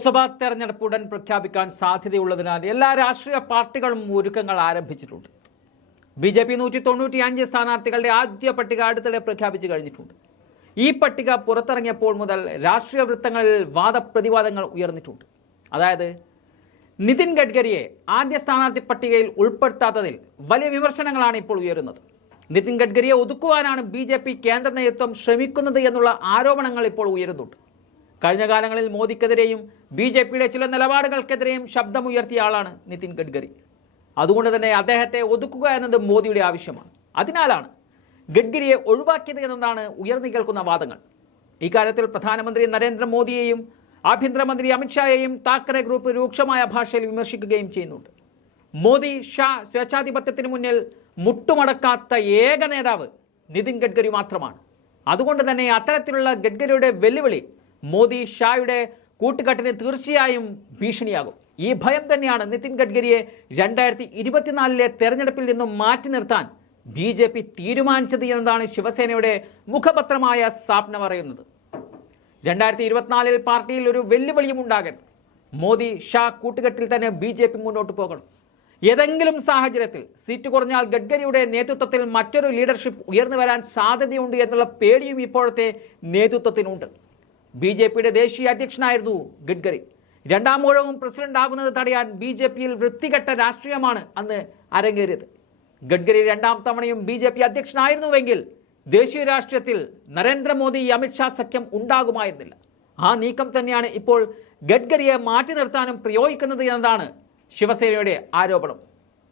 ലോക്സഭാ തെരഞ്ഞെടുപ്പ് ഉടൻ പ്രഖ്യാപിക്കാൻ സാധ്യതയുള്ളതിനാൽ എല്ലാ രാഷ്ട്രീയ പാർട്ടികളും ഒരുക്കങ്ങൾ ആരംഭിച്ചിട്ടുണ്ട്. ബി ജെ പി നൂറ്റി തൊണ്ണൂറ്റി അഞ്ച് സ്ഥാനാർത്ഥികളുടെ ആദ്യ പട്ടിക അടുത്തിടെ പ്രഖ്യാപിച്ചു കഴിഞ്ഞിട്ടുണ്ട്. ഈ പട്ടിക പുറത്തിറങ്ങിയപ്പോൾ മുതൽ രാഷ്ട്രീയ വൃത്തങ്ങളിൽ വാദപ്രതിവാദങ്ങൾ ഉയർന്നിട്ടുണ്ട്. അതായത് നിതിൻ ഗഡ്കരിയെ ആദ്യ സ്ഥാനാർത്ഥി പട്ടികയിൽ ഉൾപ്പെടുത്താത്തതിൽ വലിയ വിമർശനങ്ങളാണ് ഇപ്പോൾ ഉയരുന്നത്. നിതിൻ ഗഡ്കരിയെ ഒതുക്കുവാനാണ് ബി കേന്ദ്ര നേതൃത്വം ശ്രമിക്കുന്നത് എന്നുള്ള ആരോപണങ്ങൾ ഇപ്പോൾ ഉയരുന്നുണ്ട്. കഴിഞ്ഞ കാലങ്ങളിൽ മോദിക്കെതിരെയും ബി ജെ പിയുടെ ചില നിലപാടുകൾക്കെതിരെയും ശബ്ദമുയർത്തിയ ആളാണ് നിതിൻ ഗഡ്കരി. അതുകൊണ്ട് തന്നെ അദ്ദേഹത്തെ ഒതുക്കുക എന്നത് മോദിയുടെ ആവശ്യമാണ്. അതിനാലാണ് ഗഡ്കരിയെ ഒഴിവാക്കിയത് എന്നതാണ് ഉയർന്നു കേൾക്കുന്ന വാദങ്ങൾ. ഇക്കാര്യത്തിൽ പ്രധാനമന്ത്രി നരേന്ദ്രമോദിയെയും ആഭ്യന്തരമന്ത്രി അമിത്ഷായെയും താക്കറെ ഗ്രൂപ്പ് രൂക്ഷമായ ഭാഷയിൽ വിമർശിക്കുകയും ചെയ്യുന്നുണ്ട്. മോദി ഷാ സ്വേച്ഛാധിപത്യത്തിന് മുന്നിൽ മുട്ടുമടക്കാത്ത ഏക നേതാവ് നിതിൻ ഗഡ്കരി മാത്രമാണ്. അതുകൊണ്ട് തന്നെ അത്തരത്തിലുള്ള ഗഡ്കരിയുടെ വെല്ലുവിളി മോദി ഷായുടെ കൂട്ടുകെട്ടിന് തീർച്ചയായും ഭീഷണിയാകും. ഈ ഭയം തന്നെയാണ് നിതിൻ ഗഡ്കരിയെ രണ്ടായിരത്തി ഇരുപത്തിനാലിലെ തെരഞ്ഞെടുപ്പിൽ നിന്നും മാറ്റി നിർത്താൻ ബി ജെ പി തീരുമാനിച്ചത് എന്നതാണ് ശിവസേനയുടെ മുഖപത്രമായ സാപ്ന പറയുന്നത്. രണ്ടായിരത്തി ഇരുപത്തിനാലിൽ പാർട്ടിയിൽ ഒരു വെല്ലുവിളിയും ഉണ്ടാകരുത്. മോദി ഷാ കൂട്ടുകെട്ടിൽ തന്നെ ബി ജെ പി മുന്നോട്ട് പോകണം. ഏതെങ്കിലും സാഹചര്യത്തിൽ സീറ്റ് കുറഞ്ഞാൽ ഗഡ്കരിയുടെ നേതൃത്വത്തിൽ മറ്റൊരു ലീഡർഷിപ്പ് ഉയർന്നു വരാൻ സാധ്യതയുണ്ട് എന്നുള്ള പേടിയും ഇപ്പോഴത്തെ നേതൃത്വത്തിനുണ്ട്. ബി ജെ പിയുടെ ദേശീയ അധ്യക്ഷനായിരുന്നു ഗഡ്കരി. രണ്ടാം ഊഴവും പ്രസിഡന്റ് ആകുന്നത് തടയാൻ ബി ജെ പിയിൽ വൃത്തികെട്ട രാഷ്ട്രീയമാണ് അന്ന് അരങ്ങേറിയത്. ഗഡ്കരി രണ്ടാം തവണയും ബി ജെ പി അധ്യക്ഷനായിരുന്നുവെങ്കിൽ ദേശീയ രാഷ്ട്രീയത്തിൽ നരേന്ദ്രമോദി അമിത്ഷാ സഖ്യം ഉണ്ടാകുമായിരുന്നില്ല. ആ നീക്കം തന്നെയാണ് ഇപ്പോൾ ഗഡ്കരിയെ മാറ്റി നിർത്താനും പ്രയോഗിക്കുന്നത് എന്നതാണ് ശിവസേനയുടെ ആരോപണം.